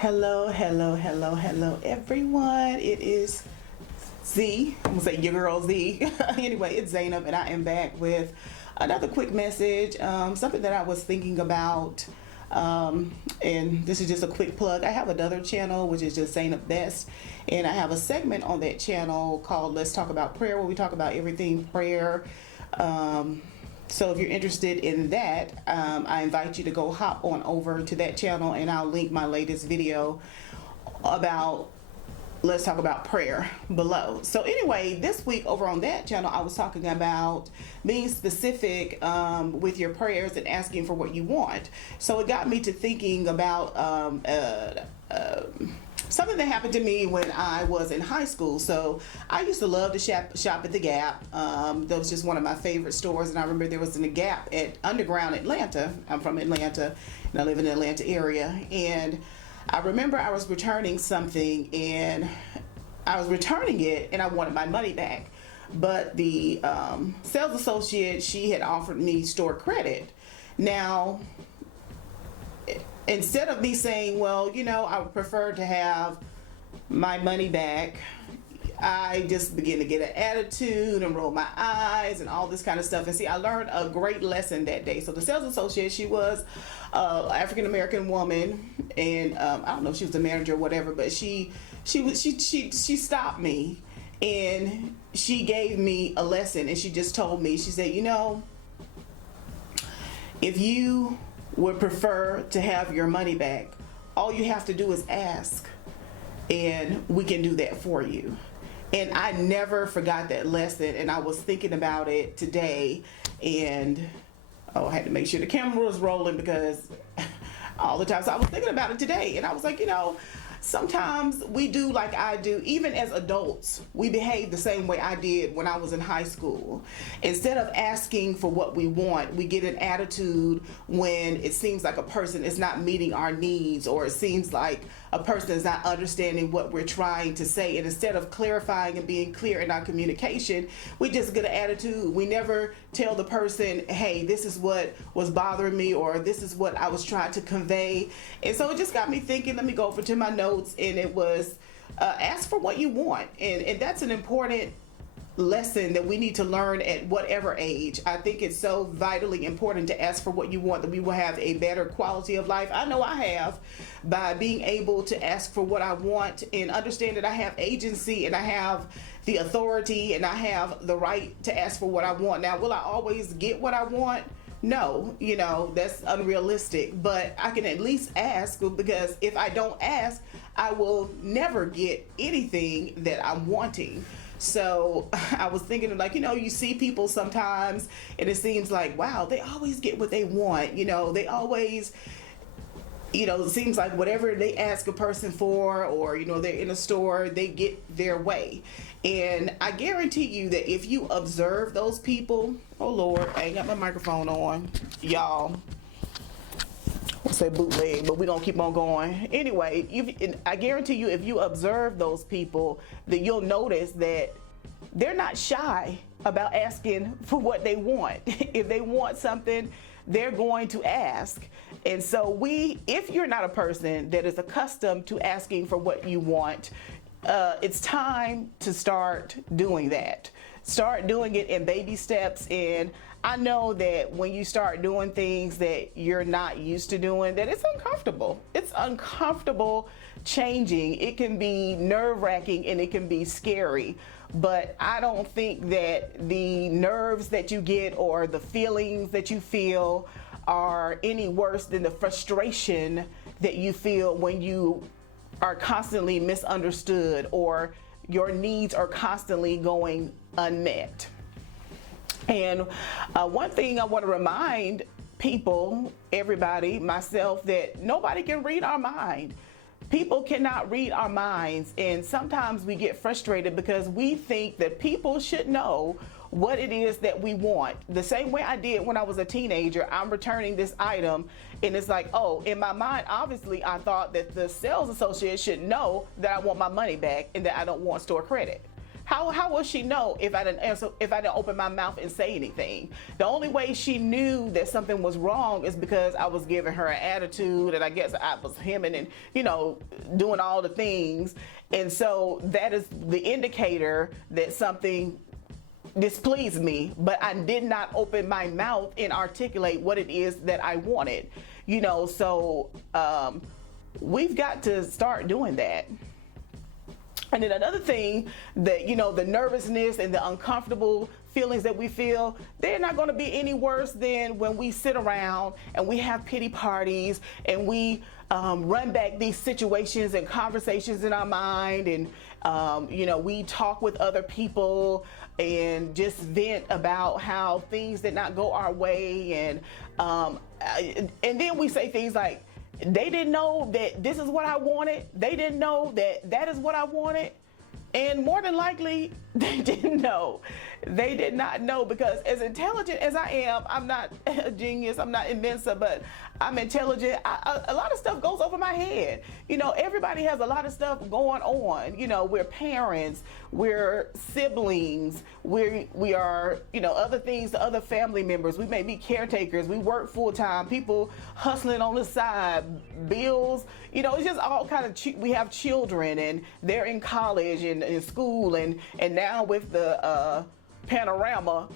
Hello, everyone. It is I'm gonna say your girl Z. Anyway, it's Zainab, and I am back with another quick message. Something that I was thinking about, and this is just a quick plug. I have another channel, which is just Zainab Best, and I have a segment on that channel called Let's Talk About Prayer, where we talk about everything prayer. So if you're interested in that, I invite you to go hop on over to that channel, and I'll link my latest video about Let's Talk About Prayer below. So anyway, this week over on that channel, I was talking about being specific with your prayers and asking for what you want. So it got me to thinking about something that happened to me when I was in high school. So I used to love to shop at the Gap. That was just one of my favorite stores. And I remember there was a Gap at Underground Atlanta. I'm from Atlanta, and I live in the Atlanta area. And I remember I was returning something, and I was returning it, and I wanted my money back. But the sales associate, she had offered me store credit. Now, instead of me saying, well, I would prefer to have my money back, I just began to get an attitude and roll my eyes and all this kind of stuff. And see, I learned a great lesson that day. So the sales associate, she was an African-American woman, and I don't know if she was a manager or whatever, but she stopped me, and she gave me a lesson. And she just told me, she said, if you would prefer to have your money back, all you have to do is ask, and we can do that for you. And I never forgot that lesson, and I was thinking about it today, and I had to make sure the camera was rolling because all the time. So I was thinking about it today, and I was like, sometimes we do like I do. Even as adults, we behave the same way I did when I was in high school. Instead of asking for what we want, we get an attitude when it seems like a person is not meeting our needs, or it seems like a person is not understanding what we're trying to say. And instead of clarifying and being clear in our communication, we just get an attitude. We never tell the person, hey, this is what was bothering me, or this is what I was trying to convey. And so it just got me thinking. Let me go over to my notes, and it was ask for what you want. And that's an important lesson that we need to learn at whatever age. I think it's so vitally important to ask for what you want, that we will have a better quality of life. I know I have, by being able to ask for what I want and understand that I have agency, and I have the authority, and I have the right to ask for what I want. Now, will I always get what I want? No, that's unrealistic, but I can at least ask, because if I don't ask, I will never get anything that I'm wanting. So I was thinking of, you see people sometimes, and it seems like, wow, they always get what they want. They always, it seems like whatever they ask a person for, or, they're in a store, they get their way. And I guarantee you that if you observe those people, oh Lord, I ain't got my microphone on, y'all. I'll say bootleg, but we're gonna keep on going. Anyway, I guarantee you, if you observe those people, that you'll notice that they're not shy about asking for what they want. If they want something, they're going to ask. And so if you're not a person that is accustomed to asking for what you want, it's time to start doing that. Start doing it in baby steps. And I know that when you start doing things that you're not used to doing, that it's uncomfortable. It's uncomfortable changing. It can be nerve-wracking, and it can be scary. But I don't think that the nerves that you get or the feelings that you feel are any worse than the frustration that you feel when you are constantly misunderstood, or your needs are constantly going unmet. And one thing I want to remind people, everybody, myself, that nobody can read our mind. People cannot read our minds, and sometimes we get frustrated because we think that people should know what it is that we want. The same way I did when I was a teenager. I'm returning this item, and it's like, oh, in my mind, obviously I thought that the sales associate should know that I want my money back and that I don't want store credit. How will she know if I didn't answer, if I didn't open my mouth and say anything? The only way she knew that something was wrong is because I was giving her an attitude, and I guess I was hemming and, you know, doing all the things. And so that is the indicator that something displeased me, but I did not open my mouth and articulate what it is that I wanted, you know. So we've got to start doing that. And then another thing that, you know, the nervousness and the uncomfortable feelings that we feel, they're not going to be any worse than when we sit around and we have pity parties and we run back these situations and conversations in our mind, and you know, we talk with other people and just vent about how things did not go our way, and then we say things like, they didn't know that this is what I wanted. They didn't know that that is what I wanted. And more than likely, they didn't know. They did not know, because as intelligent as I am, I'm not a genius, I'm not Invensa, but I'm intelligent. A lot of stuff goes over my head. You know, everybody has a lot of stuff going on. You know, we're parents, we're siblings, we are, you know, other things to other family members. We may be caretakers, we work full time, people hustling on the side, bills, you know, it's just all kind of, we have children and they're in college and in school, and now with the panorama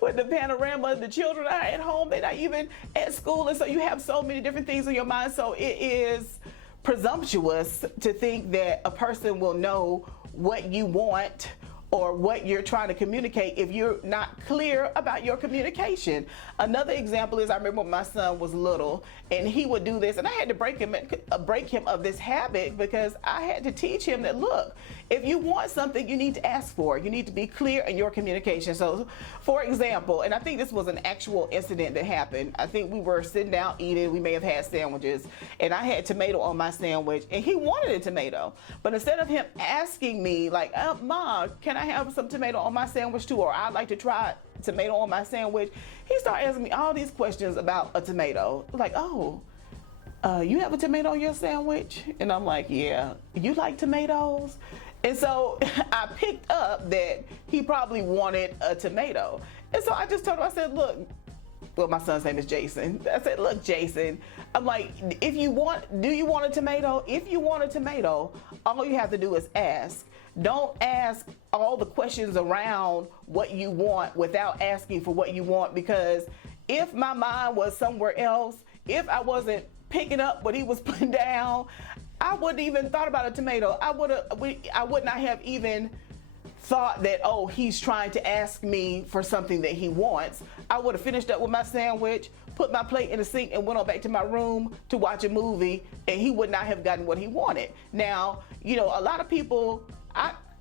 with the panorama, the children are at home, they're not even at school, and so you have so many different things in your mind. So it is presumptuous to think that a person will know what you want or what you're trying to communicate if you're not clear about your communication. Another example is, I remember when my son was little and he would do this, and I had to break him of this habit, because I had to teach him that, look, if you want something, you need to ask for it. You need to be clear in your communication. So for example, and I think this was an actual incident that happened. I think we were sitting down eating, we may have had sandwiches, and I had tomato on my sandwich and he wanted a tomato. But instead of him asking me like, Mom, can I have some tomato on my sandwich too, or I'd like to try tomato on my sandwich, he started asking me all these questions about a tomato. Like, oh, you have a tomato on your sandwich? And I'm like, yeah. You like tomatoes? And so I picked up that he probably wanted a tomato. And so I just told him, I said, look, well, my son's name is Jason. I said, look, Jason, I'm like, do you want a tomato? If you want a tomato, all you have to do is ask. Don't ask all the questions around what you want without asking for what you want, because if my mind was somewhere else, if I wasn't picking up what he was putting down, I wouldn't even thought about a tomato. I would not have even thought that, oh, he's trying to ask me for something that he wants. I would have finished up with my sandwich, put my plate in the sink, and went on back to my room to watch a movie, and he would not have gotten what he wanted. Now, you know, a lot of people,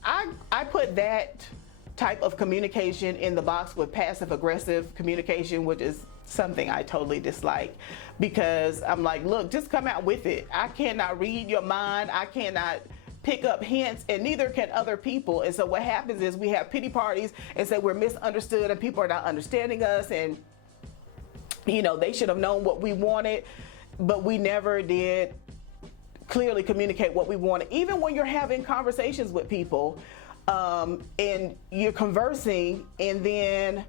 I put that type of communication in the box with passive aggressive communication, which is something I totally dislike, because I'm like, look, just come out with it. I cannot read your mind. I cannot pick up hints, and neither can other people. And so what happens is we have pity parties and say we're misunderstood and people are not understanding us, and you know, they should have known what we wanted, but we never did clearly communicate what we wanted. Even when you're having conversations with people, and you're conversing, and then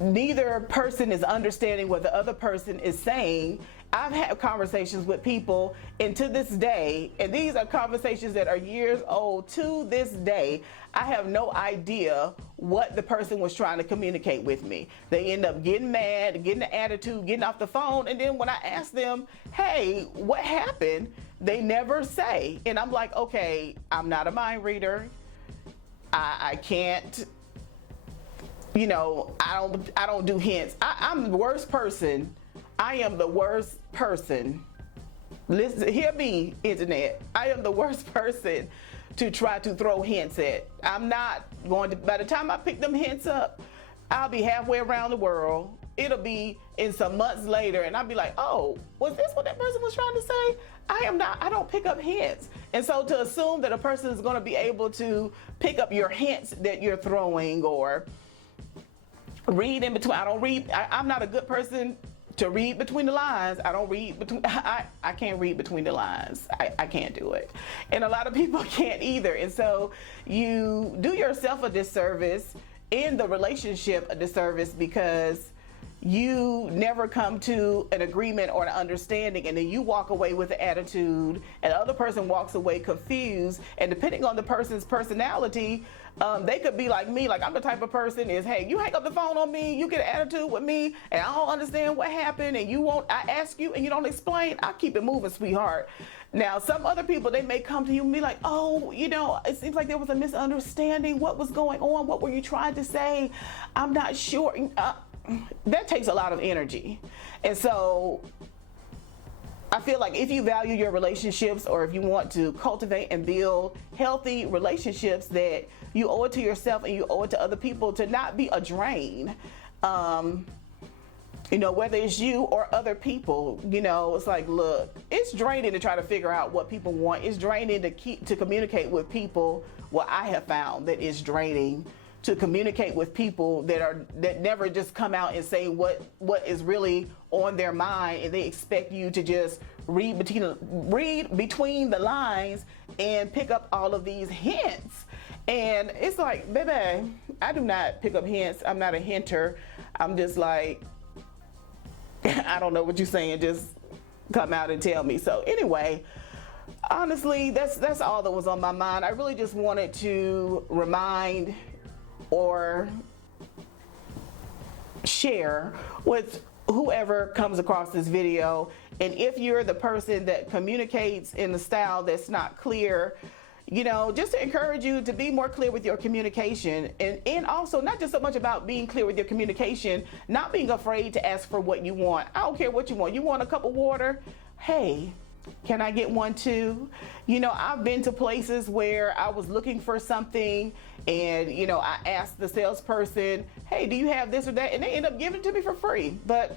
neither person is understanding what the other person is saying. I've had conversations with people, and to this day, and these are conversations that are years old, to this day, I have no idea what the person was trying to communicate with me. They end up getting mad, getting an attitude, getting off the phone, and then when I ask them, hey, what happened? They never say. And I'm like, okay, I'm not a mind reader. I can't, you know, I don't do hints. I'm the worst person. I am the worst person. Listen, hear me, internet. I am the worst person to try to throw hints at. I'm not going to, by the time I pick them hints up, I'll be halfway around the world. It'll be in some months later, and I'll be like, oh, was this what that person was trying to say? I don't pick up hints. And so to assume that a person is going to be able to pick up your hints that you're throwing or read in between, I'm not a good person to read between the lines. I don't read between, I can't read between the lines. I can't do it. And a lot of people can't either. And so you do yourself a disservice, in the relationship a disservice, because you never come to an agreement or an understanding, and then you walk away with an attitude and the other person walks away confused. And depending on the person's personality, they could be like me. Like, I'm the type of person is, hey, you hang up the phone on me, you get an attitude with me, and I don't understand what happened, and you won't, I ask you and you don't explain, I'll keep it moving, sweetheart. Now, some other people, they may come to you and be like, oh, you know, it seems like there was a misunderstanding. What was going on? What were you trying to say? I'm not sure. That takes a lot of energy. And so I feel like if you value your relationships, or if you want to cultivate and build healthy relationships, that you owe it to yourself and you owe it to other people to not be a drain. You know, whether it's you or other people, you know, it's like, look, it's draining to try to figure out what people want. It's draining to communicate with people. What I have found that is draining to communicate with people that never just come out and say what is really on their mind, and they expect you to just read between the lines and pick up all of these hints. And it's like, baby, I do not pick up hints. I'm not a hinter. I'm just like, I don't know what you're saying, just come out and tell me. So anyway, honestly, that's all that was on my mind. I really just wanted to remind or share with whoever comes across this video. And if you're the person that communicates in a style that's not clear, you know, just to encourage you to be more clear with your communication, and also not just so much about being clear with your communication, not being afraid to ask for what you want. I don't care what you want. You want a cup of water? Hey, can I get one too? You know, I've been to places where I was looking for something, and, you know, I asked the salesperson, hey, do you have this or that? And they end up giving it to me for free. But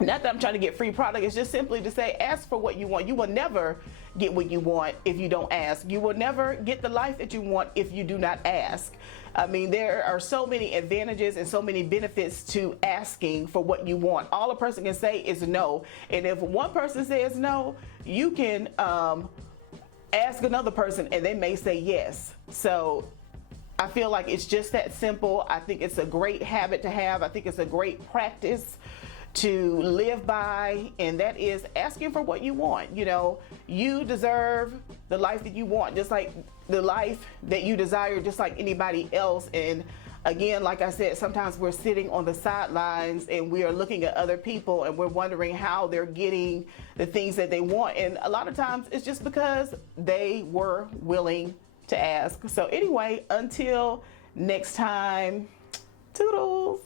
not that I'm trying to get free product. It's just simply to say, ask for what you want. You will never get what you want if you don't ask. You will never get the life that you want if you do not ask. I mean, there are so many advantages and so many benefits to asking for what you want. All a person can say is no. And if one person says no, you can ask another person and they may say yes. So I feel like it's just that simple. I think it's a great habit to have. I think it's a great practice to live by, and that is asking for what you want. You know, you deserve the life that you want, just like the life that you desire, just like anybody else. And again, like I said, sometimes we're sitting on the sidelines and we are looking at other people and we're wondering how they're getting the things that they want. And a lot of times it's just because they were willing to ask. So anyway, until next time, toodles.